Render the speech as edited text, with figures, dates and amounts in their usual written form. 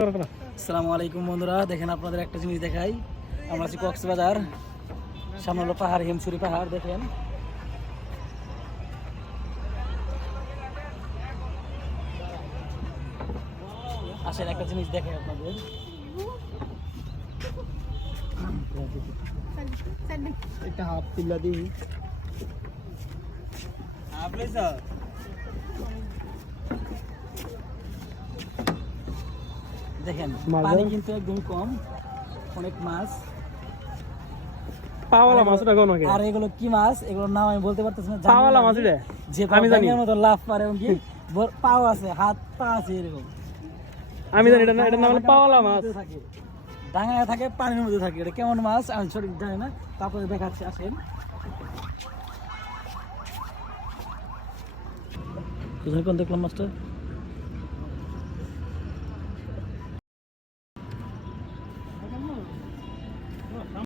আসসালামু আলাইকুম বন্ধুরা, দেখেন আপনাদের একটা জিনিস দেখাই। আমরা আছি কক্সবাজার, সামনে হলো পাহাড়, হেমছড়ি পাহাড়। দেখেন আসেন একটা জিনিস দেখাই আপনাদের। একটা হাফ তিল্লা দিই দেখেন পানি কিন্তু একদম কম, অনেক মাছ, পাওয়ালা মাছ ওটা কোন আর এগুলো কি মাছ এগুলোর নাম আমি বলতে পারতেছি না। পাওয়ালা মাছ এটা যে আমি জানি মতো লাভ পারে কি পাও আছে, হাত পা আছে এরকম। আমি জানি এটা না, এটা নাম হলো পাওয়ালা মাছ। ডাঙায় থাকে, পানির মধ্যে থাকে। এটা কেমন মাছ আমি সঠিক জানি না, তারপরে দেখাচ্ছি। আসেন কোন দেখলাম মাছটা।